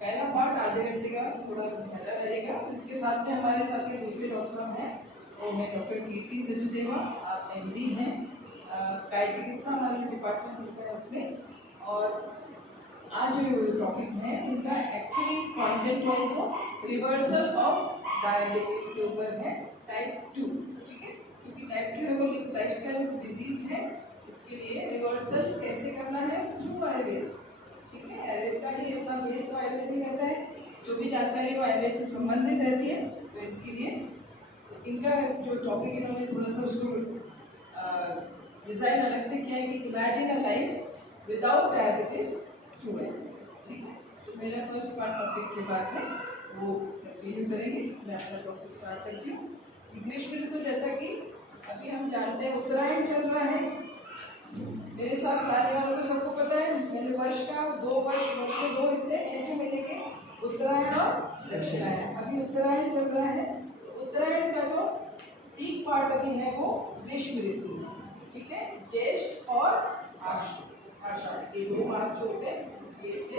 पहला पार्ट आधे घंटे का थोड़ा पहला रहेगा। इसके साथ में हमारे साथ के दूसरे डॉक्टर साहब हैं, वो है डॉक्टर कीर्ति सचदेवा, आप MD हैं, काय चिकित्सा हमारे जो डिपार्टमेंट होता है उसमें। और आज जो टॉपिक है उनका एक्चुअली कॉन्टेंट वाइज वो रिवर्सल ऑफ डायबिटीज के ऊपर है, टाइप 2। ठीक है, क्योंकि टाइप 2 है वो लाइफस्टाइल डिजीज है, इसके लिए रिवर्सल कैसे करना है थ्रू आयुर्वेद। ठीक है, आयुर्वेद का ही अपना बेस तो आयुर्वेद ही रहता है, जो भी जानकारी वो आयुर्वेद से संबंधित रहती है। तो इसके लिए इनका जो टॉपिक इन्होंने थोड़ा सा उसको डिज़ाइन अलग से किया है कि imagine a life without diabetes through Ayurveda. ठीक है, तो मेरा फर्स्ट पार्ट टॉपिक के बाद में वो कंटिन्यू करेंगे। मैं अपना टॉपिक स्टार्ट करती हूँ। इंग्लिश में तो जैसा कि अभी हम जानते हैं उत्तरायण चल रहा है, मेरे साथ पढ़ाने वालों को सबको पता है। मैंने वर्ष का वर्ष के 2 हिस्से 6 महीने के, उत्तरायण और दक्षिणायन। अभी उत्तरायण चल रहा है, तो उत्तरायण का जो पीक पार्ट अभी है वो ग्रीष्म ऋतु। ठीक है, ज्येष्ठ और आषाढ़, ये 2 मास जो होते हैं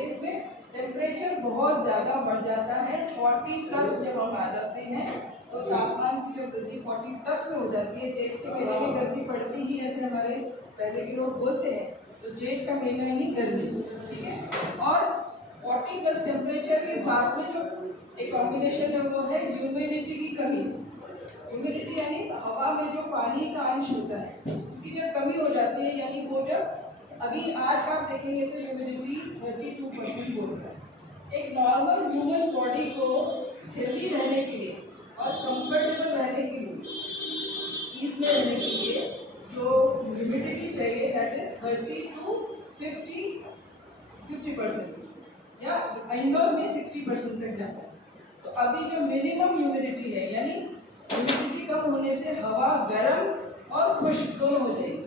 इसमें टेम्परेचर बहुत ज़्यादा बढ़ जाता है। 40+ जब हम आ जाते हैं तो तापमान की जब वृद्धि 40+ में हो जाती है। जेठ के महीने में गर्मी पड़ती ही, ऐसे हमारे पहले के लोग बोलते हैं, तो जेठ का महीना यानी गर्मी। ठीक है, और 40+ टेम्परेचर के साथ में जो एक कॉम्बिनेशन है वो है ह्यूमिडिटी की कमी। ह्यूमिडिटी यानी हवा में जो पानी का अंश होता है उसकी जब कमी हो जाती है, यानी वो जब अभी आज आप देखेंगे तो ह्यूमिडिटी 32% हो रहा है। एक नॉर्मल ह्यूमन बॉडी को हेल्दी रहने के लिए और कंफर्टेबल रहने के लिए, पीस में रहने के लिए जो ह्यूमिडिटी चाहिए दैट इज 30 to 50% या इंडोर में 60% तक जाता है। तो अभी जो मिनिमम ह्यूमिडिटी है, यानी ह्यूमिडिटी कम होने से हवा गर्म और खुश्क दोनों हो जाएगी।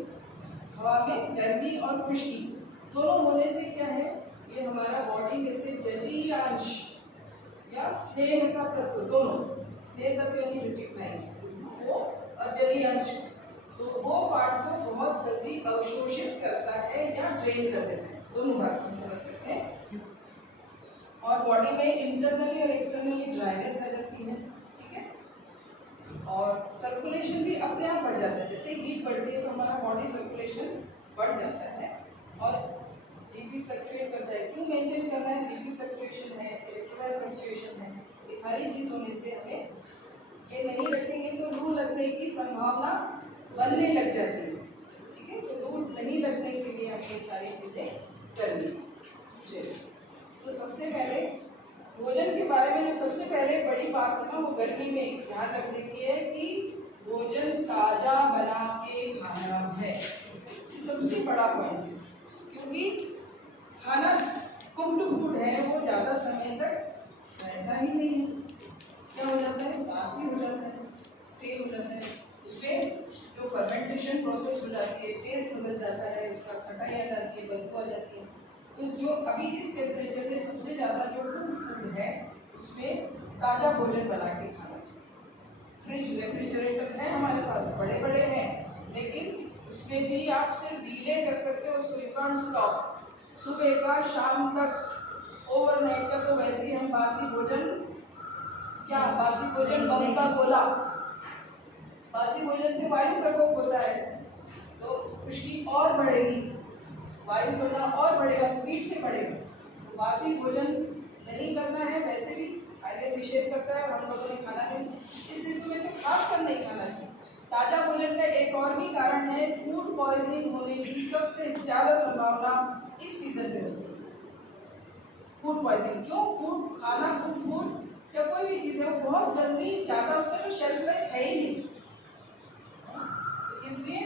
हवा में गर्मी और खुश्की दोनों होने से क्या है, ये हमारा बॉडी में से जलीय अंश या स्नेह का तत्व, दोनों स्नेह तत्व यानी जो चिकनाई वो और जलीय अंश, तो वो पार्ट को बहुत जल्दी अवशोषित करता है या ड्रेन कर देता है। दोनों बात हम समझ सकते हैं। और बॉडी में इंटरनली और एक्सटर्नली ड्राइनेस आ जाती है। ठीक है, और सर्कुलेशन भी अपने आप बढ़ जाता है। जैसे हीट बढ़ती है तो हमारा बॉडी सर्कुलेशन बढ़ जाता है और बीपी फ्लक्चुएट करता है। क्यों मेंटेन करना है? बीपी फ्लक्चुएशन है, इलेक्ट्रोलाइट फ्लक्चुएशन है, ये सारी चीज़ होने से हमें ये नहीं रखेंगे तो लू लगने की संभावना बनने लग जाती है। ठीक है, तो लू नहीं लगने के लिए हमें ये सारी चीज़ें करनी चाहिए। तो सबसे पहले भोजन के बारे में जो सबसे पहले बड़ी बात है ना, वो गर्मी में ध्यान रखने की है कि भोजन ताज़ा बना के खाना है, सबसे बड़ा पॉइंट है। क्योंकि खाना कुक्ड फूड है वो ज़्यादा समय तक रहता ही नहीं है। क्या हो जाता है? बासी हो जाता है, स्टे हो जाता है। उसमें जो फर्मेंटेशन प्रोसेस हो जाती है, टेस्ट बदल जाता है, उसका खटाई आ जाती है, बदबू आ जाती है। तो जो अभी इस टेम्परेचर में सबसे ज़्यादा जो कुक्ड फूड है उसमें ताज़ा भोजन बना के खाना। फ्रिज रेफ्रिजरेटर है हमारे पास, बड़े बड़े हैं, लेकिन उसमें भी आप सिर्फ डिले कर सकते हो उसको, यू कांट स्टॉप। सुबह का शाम तक ओवरनाइट का तो वैसे ही हम बासी भोजन, क्या बासी भोजन बनता बोला, बासी भोजन से वायु प्रकोप होता है तो खुश्की और बढ़ेगी, वायु प्रवाह और बढ़ेगा, स्पीड से बढ़ेगा। तो बासी भोजन नहीं करना है, वैसे भी आयुर्वेद निषेध करता है, हम लोगों ने खाना नहीं, इस ऋतु में तो खासकर नहीं खाना चाहिए। ताज़ा भोजन का एक और भी कारण है, फूड पॉइजनिंग होने की सबसे ज़्यादा संभावना इस सीजन में होती है। फूड पॉइजनिंग क्यों? फूड खाना, कुक फूड या कोई भी चीज़ है वो बहुत जल्दी ज़्यादा, उसका जो शेल्फ लाइफ है ही नहीं, इसलिए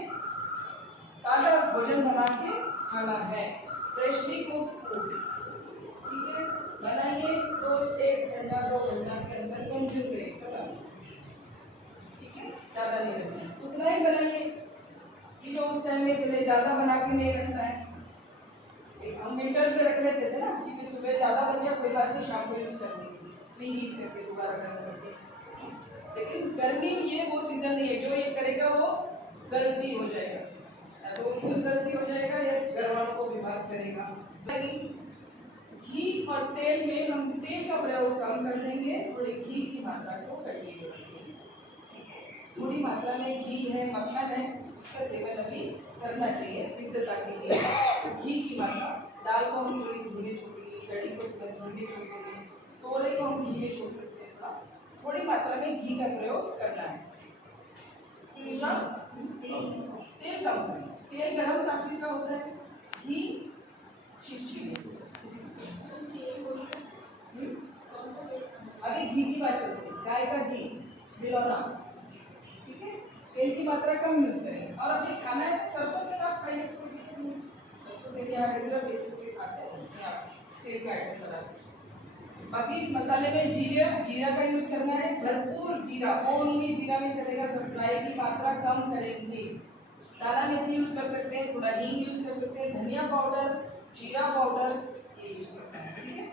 ताज़ा भोजन बना के खाना है, फ्रेशली कुक फूड। ठीक है, बनाइए तो 1 घंटा 2 घंटा के अंदर कंज्यूम करें, खत्म। ठीक है, ज़्यादा नहीं रखना, उतना ही बनाइए कि जो उस टाइम में चले ज़्यादा बना के नहीं रखना है। हम विंटर्स में रख लेते थे ना कि सुबह ज़्यादा बन गया कोई बात नहीं, शाम को यूज़ कर लेंगे, प्री हीट करके दोबारा गर्म करके। लेकिन गर्मी में ये वो सीज़न नहीं है, जो ये करेगा वो गलती हो जाएगा, या तो खुद गलती हो जाएगा या घर वालों को विभाग करेगा। घी और तेल में हम तेल का प्रयोग कम कर देंगे, थोड़ी घी की मात्रा को करिए। थोड़ी मात्रा में घी है, मक्खन है, इसका सेवन अभी करना चाहिए स्निग्धता के लिए। तो घी की मात्रा, दाल को हम थोड़ी घी में छोड़ देंगे, कड़ी को थोड़ा घी में छोड़ देंगे, तोरई को हम घी में छोड़ सकते हैं। थोड़ी मात्रा में घी का प्रयोग करना है। दूसरा, तेल कम करें। तेल गर्म तासीर का होता है, घी चिपचिपे। अभी घी की बात चलती है, गाय का घी बिलौना, ठीक है। तेल की मात्रा कम यूज करें। और अभी खाना है सरसों तेल आप खाइए, सरसों तेल आप रेगुलर बेसिस पे खाते हैं, उसमें आप तेल का आइटम बना सकते हैं। बाकी मसाले में जीरा का यूज करना है, भरपूर जीरा, ओनली जीरा में चलेगा। सप्लाई की मात्रा कम करेंगे। दाना मेथी यूज कर सकते हैं, थोड़ा हींग यूज कर सकते हैं, धनिया पाउडर, जीरा पाउडर ये यूज करना है, ठीक है।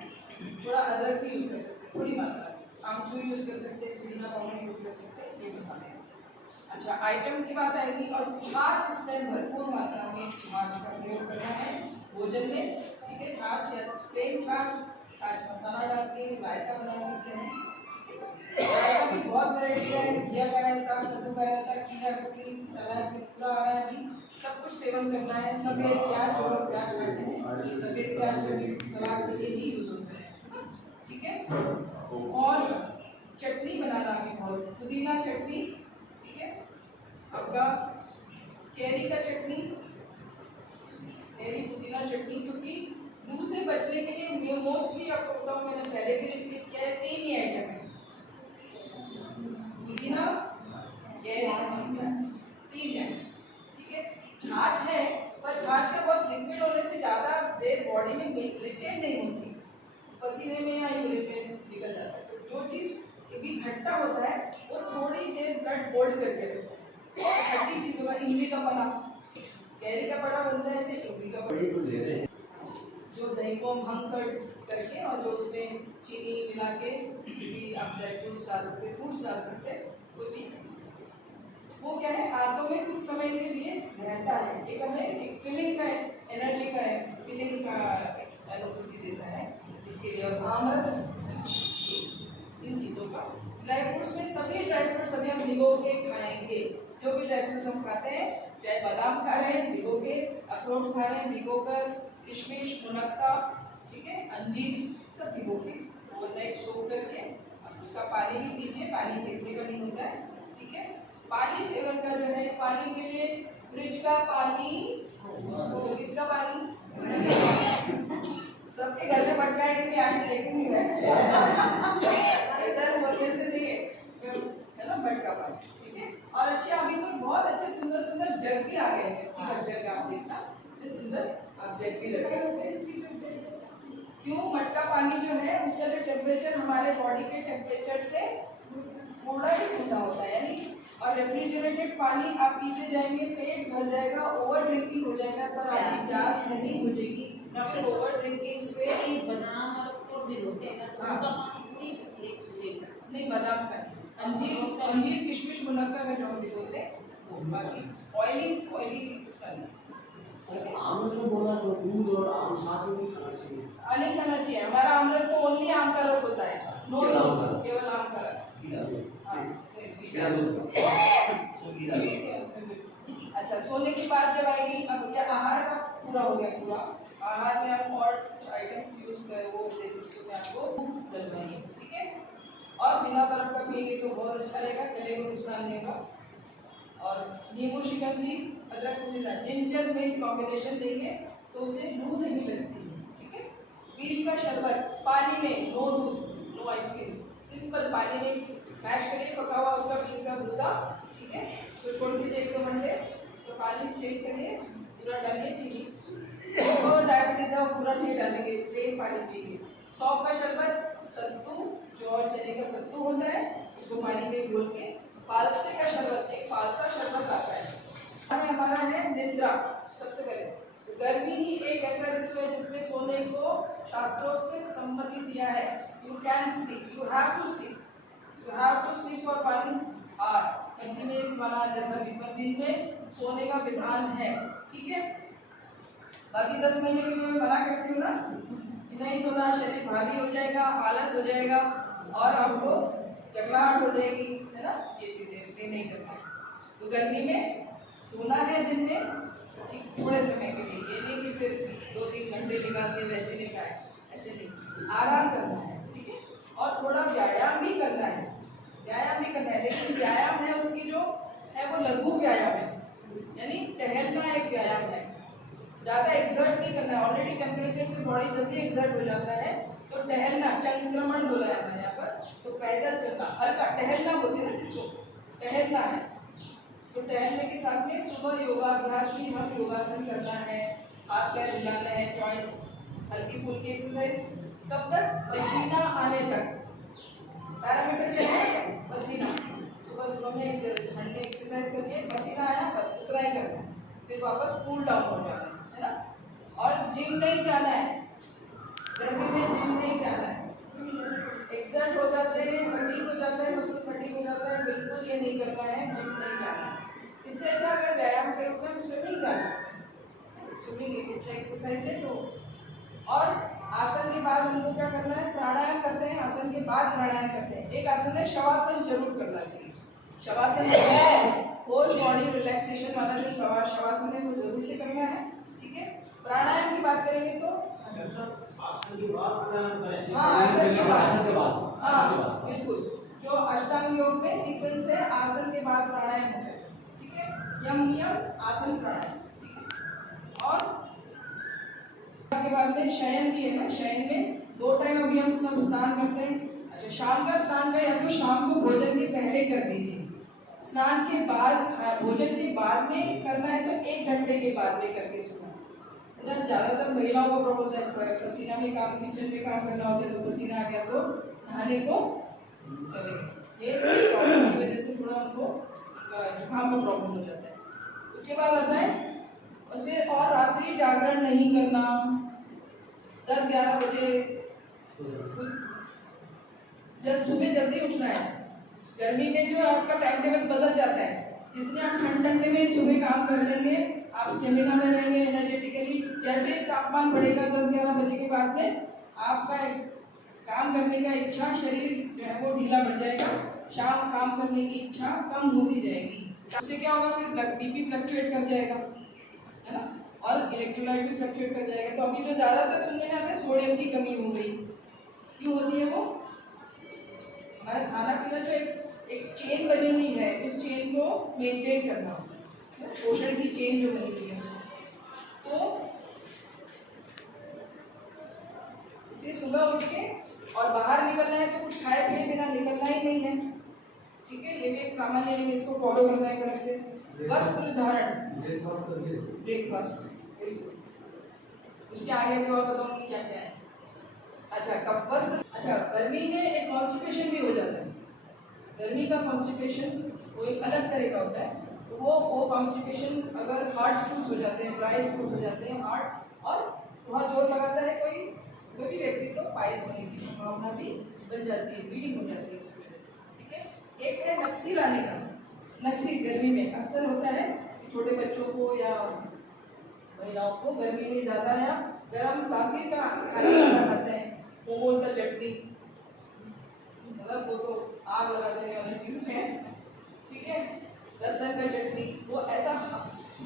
थोड़ा अदरक भी यूज कर सकते हैं, थोड़ी मात्रा में आमचूर यूज कर सकते हैं, पुदीना पाउडर यूज कर सकते हैं, ये मसाले हैं। अच्छा, आइटम की बात आएगी। और छाछ, इसमें भरपूर मात्रा में छाछ का प्रयोग करना है भोजन में, ठीक है। छाछ या प्लेन छाछ मसाला डाल के रायता बना सकते हैं। रायता की बहुत वैरायटी है, घिया का रायता, कद्दू का रायता, खीरा ककड़ी, सलाद पूरा आ रहा है अभी, सब कुछ सेवन करना है। सफेद प्याज, जो लोग प्याज खाते हैं, सफेद प्याज जो भी सलाद के लिए भी यूज होता है, ठीक है। और चटनी बनाना भी बहुत, पुदीना चटनी, ठीक है। आपका कैरी का चटनी, कैरी पुदीना चटनी, क्योंकि लू से बचने के लिए मोस्टली आपको बताऊं, मैंने पहले भी रिपीट किया है, 3 ही आइटम है, पुदीना, कैरी, 3 है, ठीक है। छाछ है, पर छाछ का बहुत लिक्विड होने से ज़्यादा देर बॉडी में रिटेन नहीं होती, पसीने में या यूरिन निकल जाता है। तो जो चीज़ भी खट्टा होता है वो थोड़ी देर ब्लड होल्ड करके रखता है। खट्टी चीज़ों का इमली का पना, कैरी का पना बनता है, ऐसे इमली का पना, जो दही को भंग करके और जो उसमें चीनी मिला के भी आप ड्राई फ्रूट्स डाल सकते हैं, फ्रूट्स डाल सकते हैं, कोई भी। वो क्या है, हाथों में कुछ समय के लिए रहता है, एक हमें एक फीलिंग का, एनर्जी का है, फीलिंग का अनुभूति देता है, इसके लिए। और आमरस, इन चीज़ों का। ड्राई फ्रूट्स में सभी ड्राई फ्रूट्स अभी हम भिगो के खाएंगे। जो भी ड्राई फ्रूट्स हम खाते हैं, चाहे बादाम खा रहे हैं भिगो के, अखरोट खा रहे हैं भिगो कर, किशमिश, मुनक्का, ठीक है, अंजीर, सब भिगो के ओवरनाइट सोक करके अब उसका पानी भी पीजिए। पानी फेंकने का नहीं होता है, ठीक है। पानी सेवन का जो है, पानी के लिए फ्रिज का पानी, तो किसका पानी, सबके घर में मटका है कि आगे देखेंगे इधर बोलने से नहीं है ना, मटका पानी, ठीक है। और अच्छा, अभी कोई बहुत अच्छे सुंदर सुंदर जग भी आ गए हैं, जग आप देखना, सुंदर आप जग भी रख सकते हैं। क्यों, मटका पानी जो है उसका जो टेम्परेचर हमारे बॉडी के टेम्परेचर से थोड़ा ही ठंडा होता है, यानी। और रेफ्रिजरेटेड पानी आप पीते जाएंगे, पेट भर जाएगा, ओवर ड्रिंकिंग हो जाएगा, पर आपकी प्यास नहीं बुझेगी। फिर ओवर ड्रिंकिंग से बादाम और अखरोट भी होते हैं, नहीं, बादाम का अंजीर, किशमिश, मुनक्का का जो हम भिगोते हैं, बाकी ऑयली उसका नहीं। आमरस में बोला तो दूध और आम साथ में नहीं खाना चाहिए। नहीं खाना चाहिए। हमारा आमरस तो ओनली आम का रस होता है, नो दूध, केवल आम का रस। अच्छा, सोने की बात जब आएगी, अब यह आहार का पूरा हो गया। पूरा आहार में आप और आइटम्स यूज कर, वो दे सकते हैं आपको जलवाएंगे, ठीक है। और बिना बर्फ का पिएंगे तो बहुत अच्छा रहेगा, गले को नुकसान नहीं होगा। और नींबू, शिकंजी, अदरक, पुदीना, जिंजर मिंट कॉम्बिनेशन देंगे तो उसे लू नहीं लगती, ठीक है। बीज का शरबत, पानी में, नो दूध, नो आइसक्रीम, सिंपल पानी में मैश करिए, पका हुआ उसका बीज का दूधा, ठीक है। तो छोड़ दीजिए 1-2 घंटे, तो पानी स्ट्रेट करिए, पूरा डालिए चीनी, तो डायबिटीज है पूरा नहीं डालेंगे, प्लेन पानी पिएंगे। सौंफ का शरबत, सत्तू, जो और चने का सत्तू होता है, उसको पानी में घोल के, फालसे का शरबत, एक फालसा शरबत आता है, हमारा है निद्रा। सबसे पहले तो गर्मी ही एक ऐसा ऋतु है जिसमें सोने को शास्त्रोक्त सम्मति दिया है। You can sleep, you have to sleep for 1 hour continuous 1 hour जैसा भी, पर दिन में सोने का विधान है, ठीक है। बाकी 10 महीने के लिए मैं मना करती हूँ ना कि नहीं सोना, शरीर भारी हो जाएगा, आलस हो जाएगा और आपको जगलाहट हो जाएगी, है ना, ये चीज़ें इसलिए नहीं करना है। तो गर्मी में सोना है दिन में ठीक थोड़े समय के लिए, ये नहीं कि फिर 2-3 घंटे निकाल के रहने का है, ऐसे नहीं, आराम करना है, ठीक है। और थोड़ा व्यायाम भी करना है, लेकिन व्यायाम है उसकी जो है वो लघु व्यायाम है, यानी टहलना एक व्यायाम है, ज़्यादा एक्सर्ट नहीं करना है। ऑलरेडी टेम्परेचर से बॉडी जल्दी एक्सर्ट हो जाता है, तो टहलना, चंक्रमण बोला है मैंने यहाँ पर, तो पैदल चलना, हल्का टहलना बोलते हैं ना जिसको, टहलना है। तो टहलने के साथ में सुबह योगाभ्यास भी, हम योगासन करना है, हाथ पैर हिलाना है, जॉइंट्स, हल्की फुल्की एक्सरसाइज, तब तक पसीना आने तक। पैरामीटर क्या है? पसीना। सुबह में एक ठंडी एक्सरसाइज करिए, पसीना आया बस उतना ही करना है, फिर वापस कूल डाउन हो जाना है ना। और जिम नहीं जाना है, गर्मी में जिम नहीं जाना है, एक्सर्ट हो जाते हैं, फटीग हो जाता है, मसल फटीग हो जाता है, बिल्कुल ये नहीं करना है, जिम नहीं जाना है। इससे अच्छा अगर व्यायाम के रूप में स्विमिंग कर सकते हैं, स्विमिंग एक अच्छा एक्सरसाइज है। तो और आसन के बाद हमको क्या करना है? प्राणायाम करते हैं, आसन के बाद प्राणायाम करते हैं। एक आसन है शवासन, जरूर करना चाहिए। शवासन होल बॉडी रिलैक्सेशन वाला जो शवासन है वो जरूर से करना है, ठीक है। प्राणायाम की बात करेंगे तो आसन के बाद प्राणायाम करें। हाँ, आसन के बाद, हाँ बिल्कुल, जो अष्टांग योग में सीक्वेंस है, आसन के बाद प्राणायाम होता है, ठीक है। यम नियम आसन प्राणायाम, ठीक है। और के बाद में शयन की है ना, शयन में 2 टाइम अभी हम सब स्नान करते हैं। अच्छा, शाम का स्नान का या तो शाम को भोजन के पहले कर लीजिए, स्नान के बाद, भोजन के बाद में करना है तो 1 घंटे के बाद में करके सोना। ज़्यादातर महिलाओं को प्रॉब्लम होता है, पसीना में काम, किचन में काम करना होता है, तो पसीना आ गया तो नहाने को चले गए, ये प्रॉब्लम की वजह से थोड़ा उनको जुकाम का प्रॉब्लम हो जाता है। उसके बाद आता है उसे, और रात्रि जागरण नहीं करना, 10-11 बजे जब सुबह जल्दी उठना है। गर्मी में जो आपका टाइम टेबल बदल जाता है, जितने आप ठंडे में सुबह काम कर लेंगे, आप स्टेमिना में रहेंगे, एनर्जेटिकली। जैसे तापमान बढ़ेगा 10-11 बजे के बाद में, आपका काम करने का इच्छा, शरीर जो है वो ढीला पड़ जाएगा, शाम काम करने की इच्छा कम होती जाएगी। उससे क्या होगा? फिर बीपी फ्लक्चुएट कर जाएगा, है ना, और इलेक्ट्रोलाइट भी फ्लक्चुएट कर जाएगा। तो अभी जो ज़्यादातर सुनने में आता है सोडियम की कमी हो गई, क्यों होती है वो? हमारा खाना पीना जो एक चेन बनी हुई है, उस चेन को मेंटेन करना होता है, पोषण की चेन जो बनी हुई है। तो इसे सुबह उठ के और बाहर निकलना है तो कुछ खाए पिए बिना निकलना ही नहीं है, ठीक है। ये भी एक सामान्य नियम, इसको फॉलो करना है कड़क से। वस्त्र धारण, ब्रेकफास्ट बिल्कुल, उसके आगे मैं और बताऊंगी क्या क्या है। अच्छा, कब वस्त्र, अच्छा, गर्मी में एक कॉन्स्टिपेशन भी हो जाता है। गर्मी का कॉन्स्टिपेशन वो एक अलग तरह का होता है। तो वो कॉन्स्टिपेशन, अगर हार्ट स्टूल्स हो जाते हैं, ड्राई स्टूल्स हो जाते हैं हार्ट, और बहुत जोर लगाता है कोई भी व्यक्ति, तो पाइल्स होने की संभावना भी बन जाती है, ब्लीडिंग हो जाती है उसकी वजह से, ठीक है। एक है नक्सीर आने का। नक्सीर गर्मी में अक्सर होता है कि छोटे बच्चों को या महिलाओं को गर्मी में ज़्यादा या गर्म तासीर का खाना खाते हैं, मोमोज का चटनी, मतलब वो तो आग लगा देने वाली चीज़ है, ठीक है। लहसुन का चटनी, वो ऐसा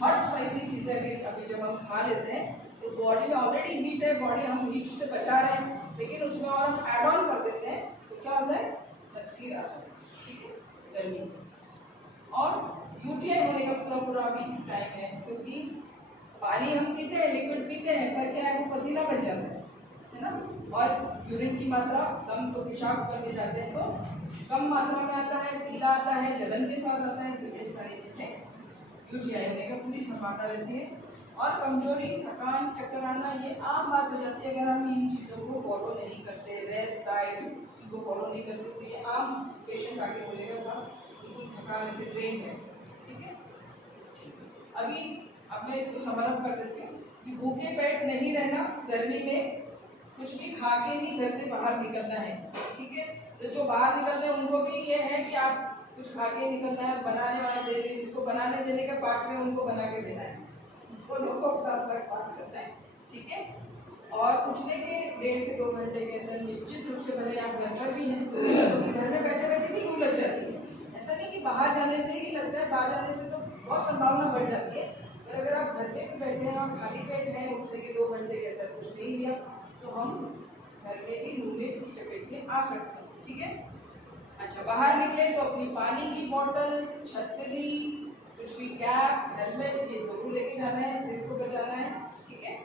हॉट स्पाइसी चीज़ें अभी जब हम खा लेते हैं तो बॉडी में ऑलरेडी हीट है, बॉडी हम हीट से बचा रहे हैं, लेकिन उसमें और हम ऐड ऑन कर देते हैं तो क्या होता है? नक्सीर आता है, ठीक है, गर्मी से। और यूटीआई होने का पूरा भी टाइम है, क्योंकि पानी हम पीते हैं, लिक्विड पीते हैं, पर क्या है वो पसीना बन जाता है ना, और यूरिन की मात्रा कम, तो पेशाब करने जाते हैं तो कम मात्रा में आता है, पीला आता है, जलन के साथ आता है, तो ये सारी चीज़ें यूटीआई होने का पूरी संभावना रहती है। और कमजोरी, थकान, चक्कर आना, ये आम बात हो जाती है अगर हम इन चीज़ों को फॉलो नहीं करते, रेस्ट, डाइट इनको फॉलो नहीं करते, तो ये आम पेशेंट आके बोलेगा साहब बिल्कुल थकान से ट्रेन है, ठीक है। अभी अब मैं इसको समाप्त कर देती हूँ कि भूखे पेट नहीं रहना, गर्मी में कुछ भी खा के ही घर से बाहर निकलना है, ठीक है। तो जो बाहर निकल रहे हैं उनको भी ये है कि आप कुछ खा के निकलना है, बनाने वाला दे रहे, जिसको बनाने देने का पार्ट में उनको बना के देना है, वो लोग को अपना अपना पार्ट करना है, ठीक है। और उठने के 1.5 से 2 घंटे के अंदर निश्चित रूप से भले आप घर पर भी हैं तो क्योंकि घर में बैठे बैठे भी लू लग जाती है, ऐसा नहीं कि बाहर जाने से ही लगता है, बाहर जाने से तो बहुत संभावना बढ़ जाती है। पर अगर आप घर पे भी बैठे हैं और खाली पेट हैं, उठने के 2 घंटे के अंदर कुछ नहीं लिया तो हम घर में भी लू में की चपेट में आ सकते हैं, ठीक है। अच्छा, बाहर निकले तो अपनी पानी की बोतल, छतरी, कुछ भी कैप, हेलमेट ये जरूर लेके जाना है, सिर को बचाना है, ठीक है।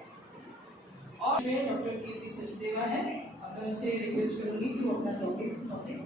और मैं डॉक्टर कीर्ति सचदेवा है और मैं उनसे रिक्वेस्ट करूंगी कि वो अपना टॉपिक